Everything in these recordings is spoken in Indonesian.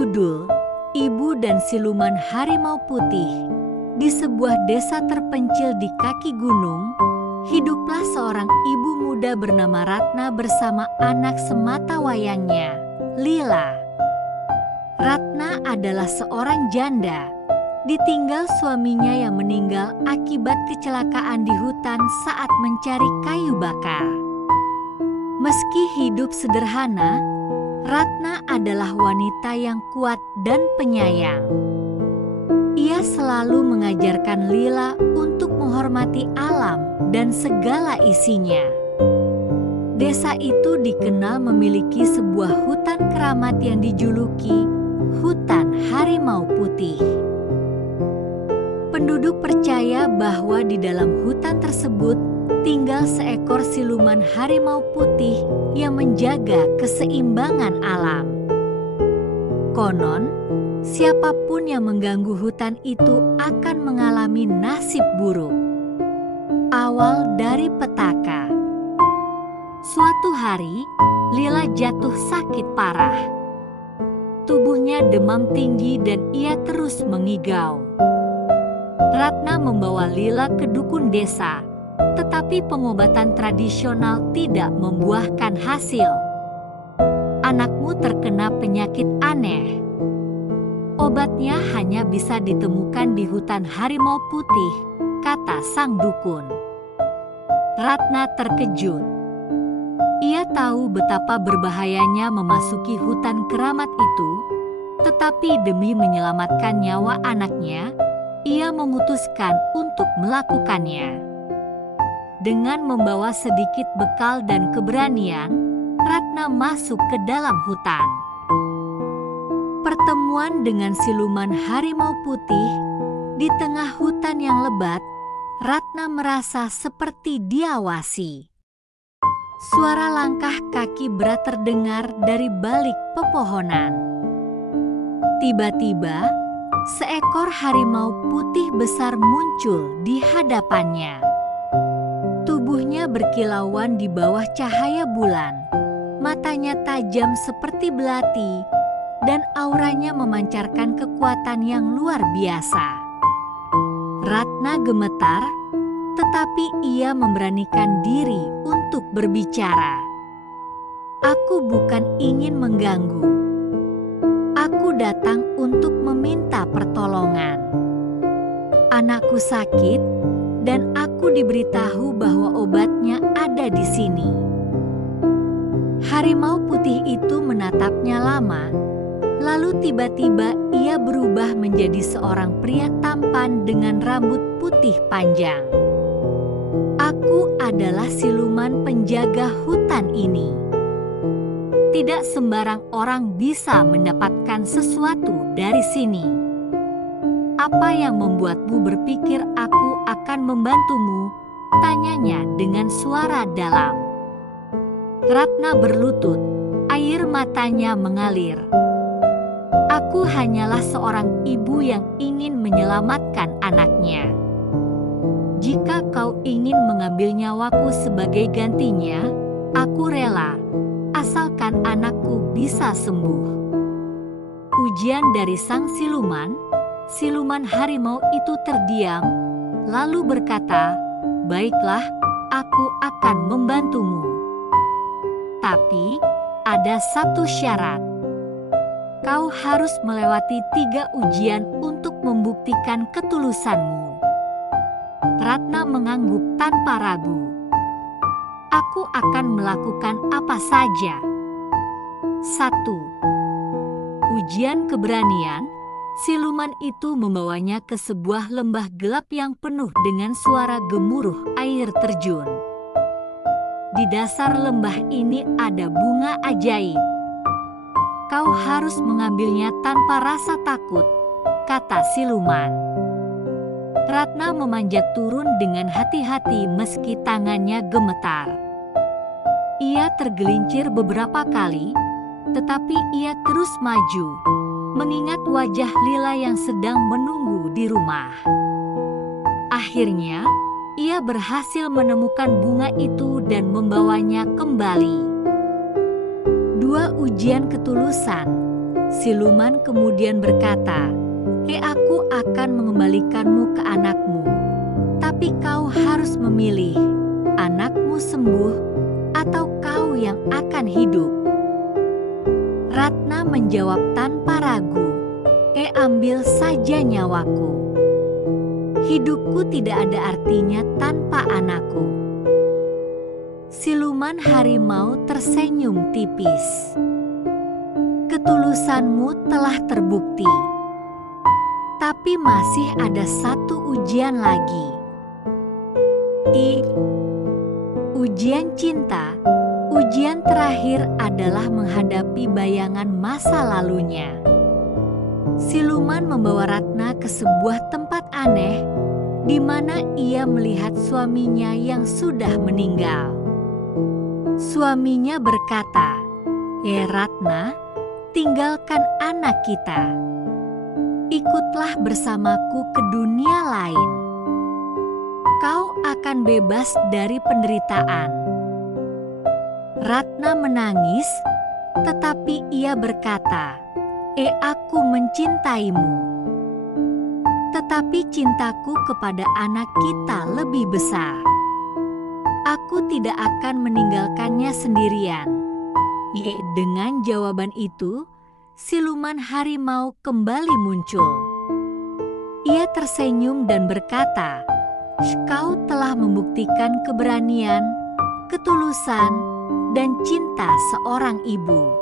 Judul: Ibu dan Siluman Harimau Putih. Di sebuah desa terpencil di kaki gunung, hiduplah seorang ibu muda bernama Ratna bersama anak sematawayangnya, Lila. Ratna adalah seorang janda, ditinggal suaminya yang meninggal akibat kecelakaan di hutan saat mencari kayu bakar. Meski hidup sederhana, Ratna adalah wanita yang kuat dan penyayang. Ia selalu mengajarkan Lila untuk menghormati alam dan segala isinya. Desa itu dikenal memiliki sebuah hutan keramat yang dijuluki Hutan Harimau Putih. Penduduk percaya bahwa di dalam hutan tersebut tinggal seekor siluman harimau putih yang menjaga keseimbangan alam. Konon, siapapun yang mengganggu hutan itu akan mengalami nasib buruk. Awal dari petaka. Suatu hari, Lila jatuh sakit parah. Tubuhnya demam tinggi dan ia terus mengigau. Ratna membawa Lila ke dukun desa, tetapi pengobatan tradisional tidak membuahkan hasil. Anakmu terkena penyakit aneh. Obatnya hanya bisa ditemukan di hutan harimau putih, kata sang dukun. Ratna terkejut. Ia tahu betapa berbahayanya memasuki hutan keramat itu, tetapi demi menyelamatkan nyawa anaknya, ia memutuskan untuk melakukannya. Dengan membawa sedikit bekal dan keberanian, Ratna masuk ke dalam hutan. Pertemuan dengan siluman harimau putih di tengah hutan yang lebat, Ratna merasa seperti diawasi. Suara langkah kaki berat terdengar dari balik pepohonan. Tiba-tiba, seekor harimau putih besar muncul di hadapannya. Tubuhnya berkilauan di bawah cahaya bulan, matanya tajam seperti belati, dan auranya memancarkan kekuatan yang luar biasa. Ratna gemetar, tetapi ia memberanikan diri untuk berbicara. Aku bukan ingin mengganggu. Aku datang untuk meminta pertolongan. Anakku sakit, dan aku diberitahu bahwa obatnya ada di sini. Harimau putih itu menatapnya lama, lalu tiba-tiba ia berubah menjadi seorang pria tampan dengan rambut putih panjang. Aku adalah siluman penjaga hutan ini. Tidak sembarang orang bisa mendapatkan sesuatu dari sini. Apa yang membuatmu berpikir aku akan membantumu? Tanyanya dengan suara dalam. Ratna berlutut, air matanya mengalir. Aku hanyalah seorang ibu yang ingin menyelamatkan anaknya. Jika kau ingin mengambil nyawaku sebagai gantinya, aku rela, asalkan anakku bisa sembuh. Ujian dari sang siluman harimau itu terdiam, lalu berkata, "Baiklah, aku akan membantumu. Tapi, ada satu syarat. Kau harus melewati 3 ujian untuk membuktikan ketulusanmu." Ratna mengangguk tanpa ragu. Aku akan melakukan apa saja. 1. Ujian keberanian. Siluman itu membawanya ke sebuah lembah gelap yang penuh dengan suara gemuruh air terjun. Di dasar lembah ini ada bunga ajaib. Kau harus mengambilnya tanpa rasa takut, kata siluman. Ratna memanjat turun dengan hati-hati meski tangannya gemetar. Ia tergelincir beberapa kali, tetapi ia terus maju, mengingat wajah Lila yang sedang menunggu di rumah. Akhirnya, ia berhasil menemukan bunga itu dan membawanya kembali. 2 ujian ketulusan. Siluman kemudian berkata, aku akan mengembalikanmu ke anakmu, tapi kau harus memilih anakmu sembuh atau kau yang akan hidup. Ratna menjawab tanpa ragu, ambil saja nyawaku. Hidupku tidak ada artinya tanpa anakku. Siluman harimau tersenyum tipis. Ketulusanmu telah terbukti. Tapi masih ada satu ujian lagi. Ujian cinta. Ujian terakhir adalah menghadapi bayangan masa lalunya. Siluman membawa Ratna ke sebuah tempat aneh di mana ia melihat suaminya yang sudah meninggal. Suaminya berkata, Ratna, tinggalkan anak kita. Ikutlah bersamaku ke dunia lain. Kau akan bebas dari penderitaan. Ratna menangis, tetapi ia berkata, aku mencintaimu. Tetapi cintaku kepada anak kita lebih besar. Aku tidak akan meninggalkannya sendirian. Dengan jawaban itu, siluman harimau kembali muncul. Ia tersenyum dan berkata, kau telah membuktikan keberanian, ketulusan, dan cinta seorang ibu.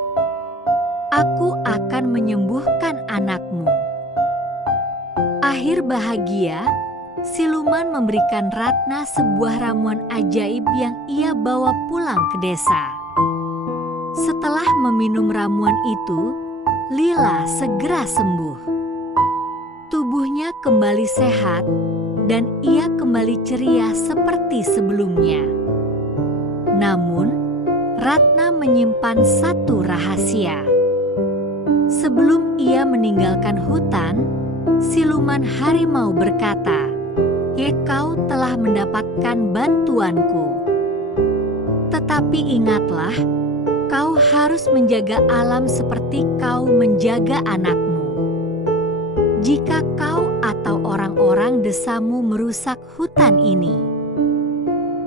Aku akan menyembuhkan anakmu. Akhir bahagia, siluman memberikan Ratna sebuah ramuan ajaib yang ia bawa pulang ke desa. Setelah meminum ramuan itu, Lila segera sembuh. Tubuhnya kembali sehat dan ia kembali ceria seperti sebelumnya. Namun, Ratna menyimpan satu rahasia. Sebelum ia meninggalkan hutan, siluman harimau berkata, kau telah mendapatkan bantuanku. Tetapi ingatlah, kau harus menjaga alam seperti kau menjaga anakmu. Jika kau atau orang-orang desamu merusak hutan ini,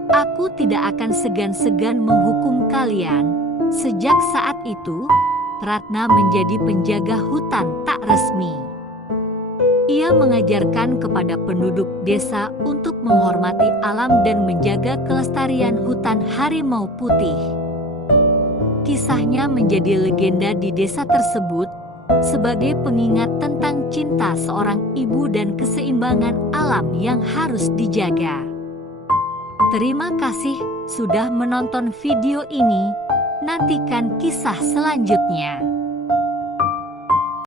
aku tidak akan segan-segan menghukum kalian. Sejak saat itu, Ratna menjadi penjaga hutan tak resmi. Ia mengajarkan kepada penduduk desa untuk menghormati alam dan menjaga kelestarian hutan harimau putih. Kisahnya menjadi legenda di desa tersebut sebagai pengingat tentang cinta seorang ibu dan keseimbangan alam yang harus dijaga. Terima kasih sudah menonton video ini. Nantikan kisah selanjutnya.